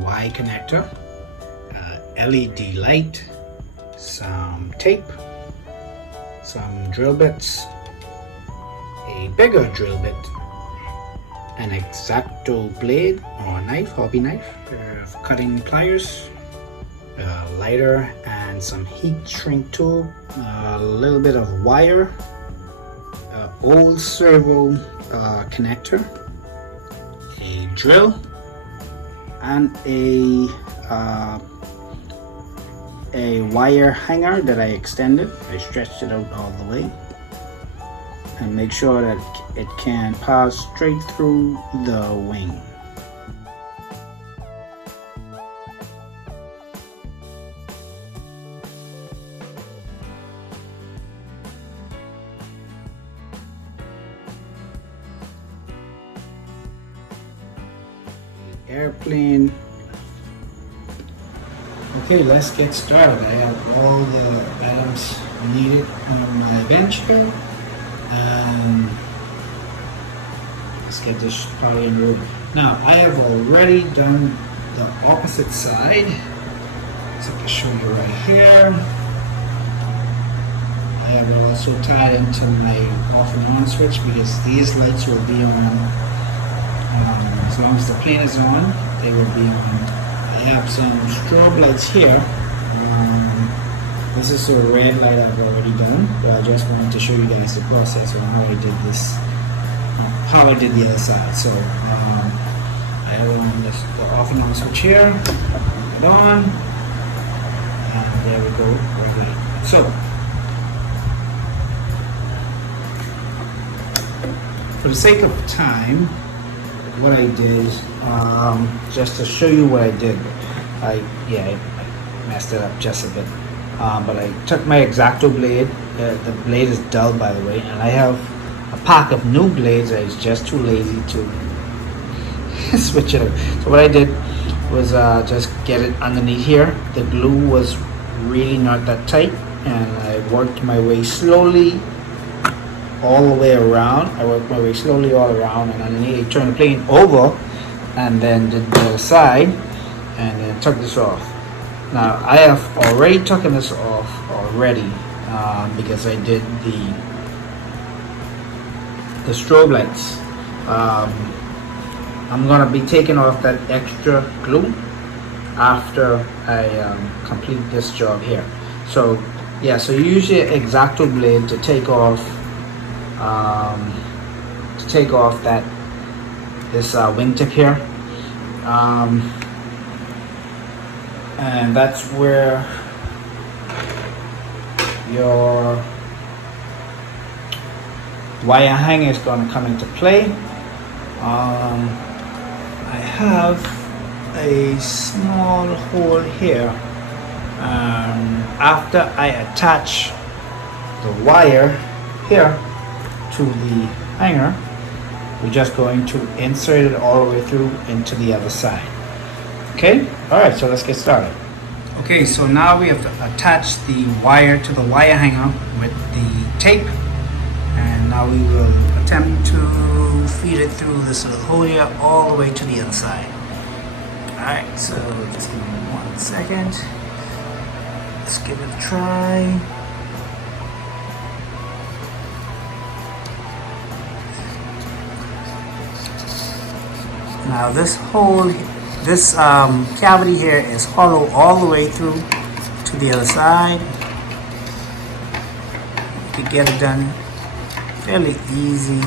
Y connector, LED light, some tape, some drill bits, a bigger drill bit, an X-Acto blade or knife, hobby knife, cutting pliers, a lighter and some heat shrink tool, a little bit of wire, old servo connector, a drill, and a wire hanger that I extended. I stretched it out all the way and make sure that it can pass straight through the wing. Airplane. Okay, let's get started. I have all the items needed on my bench here. Let's get this party in room. Now, I have already done the opposite side. So I can show you right here. I have it also tied into my off and on switch because these lights will be on. As long as the plane is on, they will be on. I have some strobe lights here. This is a red light I've already done, but I just wanted to show you guys the process on how I did this, how I did the other side. So I have it on the off and on switch here, turn it on, and there we go, regulate. So for the sake of time, what I did, just to show you what I did, I messed it up just a bit, but I took my X-Acto blade, the blade is dull by the way, and I have a pack of new blades. I was just too lazy to switch it up. So what I did was just get it underneath here. The glue was really not that tight, and I worked my way slowly all the way around. I worked my way slowly all around, and underneath I turned the plane over and then did the other side and then took this off. Now I have already taken this off already because I did the strobe lights. I'm gonna be taking off that extra glue after I complete this job here. So yeah, so you use your X-Acto blade to take off this wingtip here, and that's where your wire hanger is going to come into play. I have a small hole here. After I attach the wire here to the hanger, we're just going to insert it all the way through into the other side. Okay, all right, so let's get started. Okay, so now we have to attach the wire to the wire hanger with the tape, and now we will attempt to feed it through this little hole here all the way to the other side. All right, so just give me 1 second. Let's give it a try. Now this hole, this cavity here is hollow all the way through to the other side. You can get it done fairly easy.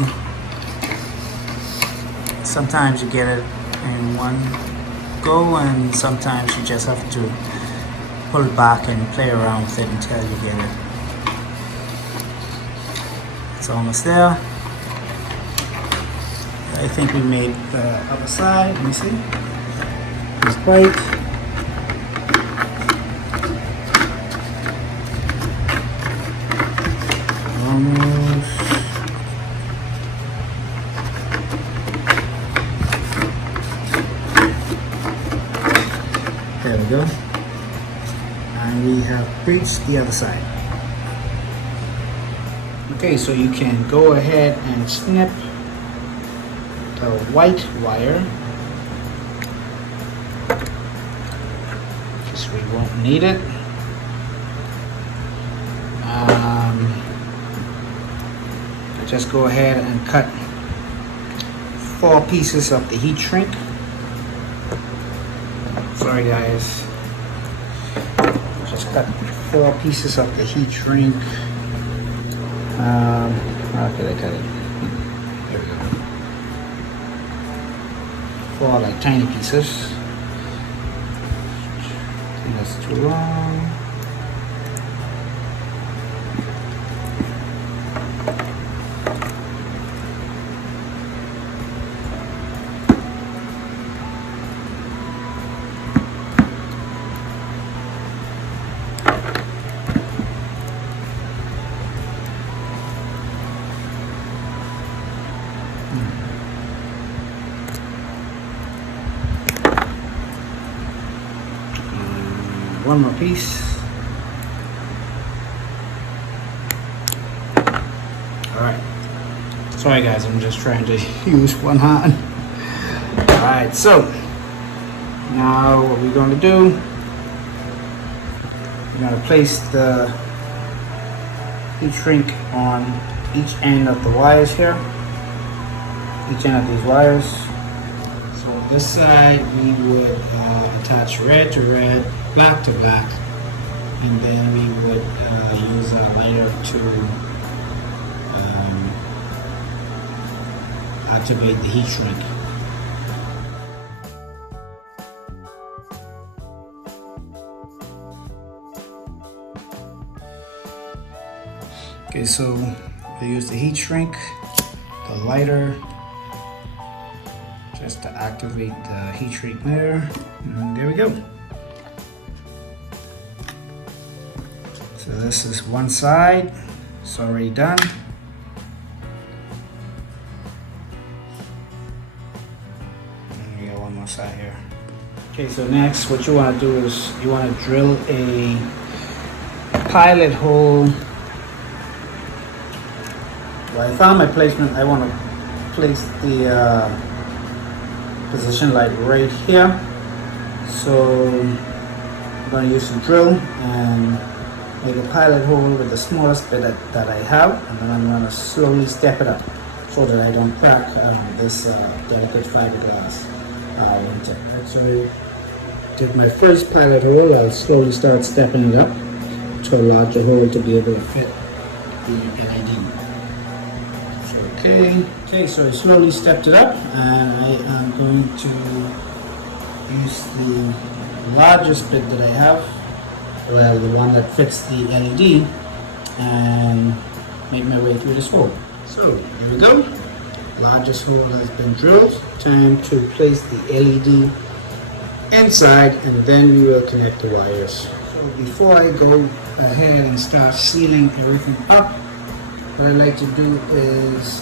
Sometimes you get it in one go, and sometimes you just have to pull it back and play around with it until you get it. It's almost there. I think we made the other side. Let me see. It's white. Almost. There we go. And we have reached the other side. Okay, so you can go ahead and snip the white wire we won't need it. Just go ahead and cut 4 pieces of the heat shrink. Sorry guys. Just cut 4 pieces of the heat shrink. How could I cut it? There we go. 4 like tiny pieces. I think that's too long. One more piece. Alright. Sorry guys, I'm just trying to use one hand. Alright, so now what we're going to do, we're going to place the heat shrink on each end of the wires here. Each end of these wires. So on this side we would attach red to red, black to black, and then we would use a lighter to activate the heat shrink. Okay, so we use the heat shrink, the lighter, just to activate the heat shrink there, and there we go. So this is one side, it's already done. And we got one more side here. Okay, so next what you want to do is you want to drill a pilot hole. Well, I found my placement. I want to place the position light right here. So I'm going to use a drill and make a pilot hole with the smallest bit that I have, and then I'm going to slowly step it up so that I don't crack this delicate fiberglass intake. So I did my first pilot hole. I'll slowly start stepping it up to a larger hole to be able to fit the LED. Okay, so I slowly stepped it up, and I am going to use the largest bit that I have, well, the one that fits the LED, and make my way through this hole. So here we go. Largest hole has been drilled. Time to place the LED inside, and then we will connect the wires. So before I go ahead and start sealing everything up, what I like to do is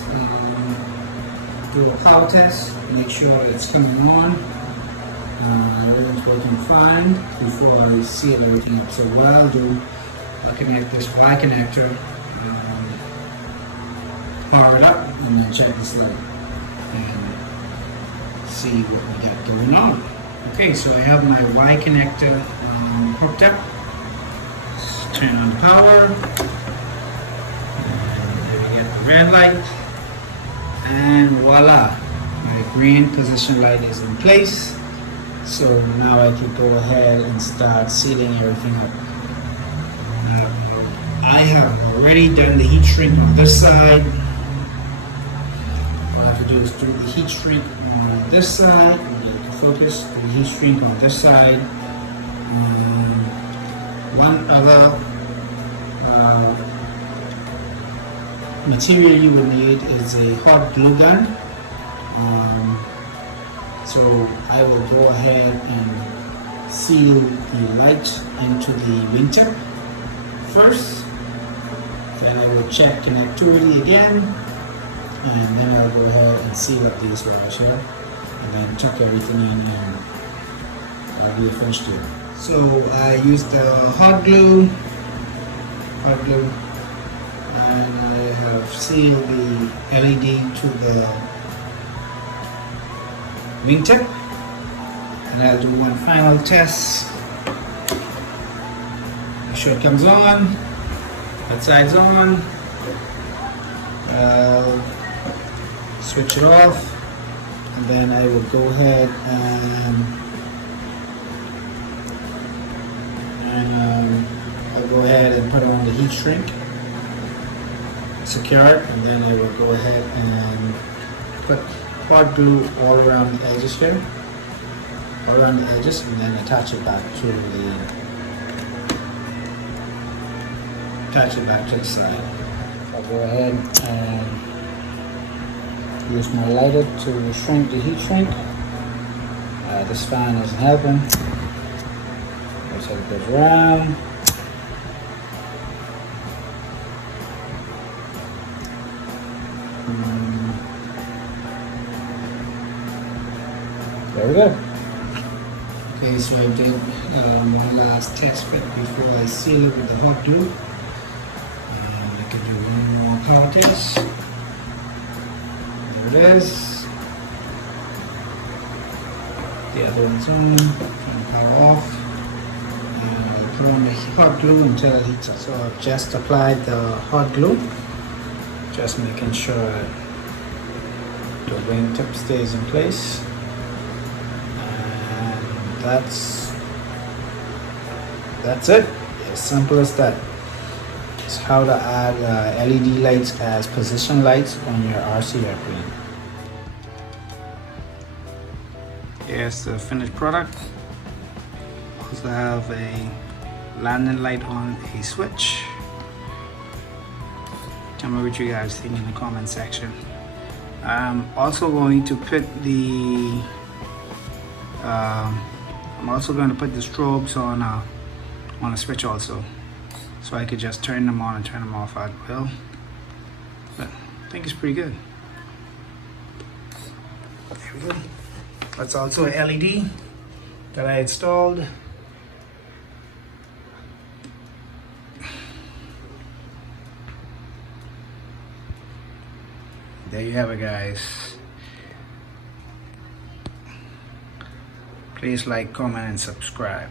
do a power test, make sure it's coming on, everything's working fine before I seal everything up. So what I'll do, I'll connect this Y connector, power it up, and then check this light and see what we got going on. Okay, so I have my Y connector hooked up. Let's turn on the power. Red light, and voila, my green position light is in place. So now I can go ahead and start sealing everything up. Now, I have already done the heat shrink on this side. What I have to do is do the heat shrink on this side, and get the focus, do the heat shrink on this side. One other material you will need is a hot glue gun. So I will go ahead and seal the light into the wingtip first. Then I will check connectivity again, and then I'll go ahead and seal up these wires here, and then tuck everything in, and I'll be finished here. So I used the hot glue, and I have sealed the LED to the wingtip, and I'll do one final test sure it comes on. That side's on. Switch it off, and then I will go ahead and I'll go ahead and put on the heat shrink, secure it, and then I will go ahead and put hot glue all around the edges here, all around the edges, and then attach it back to the side. I'll go ahead and use my lighter to shrink the heat shrink. This fan isn't helping. That's how it goes around. There we go. Okay, so I did one last test fit before I seal it with the hot glue. And I can do one more power test. There it is. The other one's on. Turn power off. And I'll put on the hot glue until it heats up. So I've just applied the hot glue. Just making sure the wing tip stays in place. That's it. As simple as that. It's how to add LED lights as position lights on your RC airplane. Here's the finished product. Also have a landing light on a switch. Tell me what you guys think in the comment section. I'm also going to put the strobes on a switch also, so I could just turn them on and turn them off at will. But I think it's pretty good. There we go. That's also an LED that I installed. There you have it, guys. Please like, comment, and subscribe.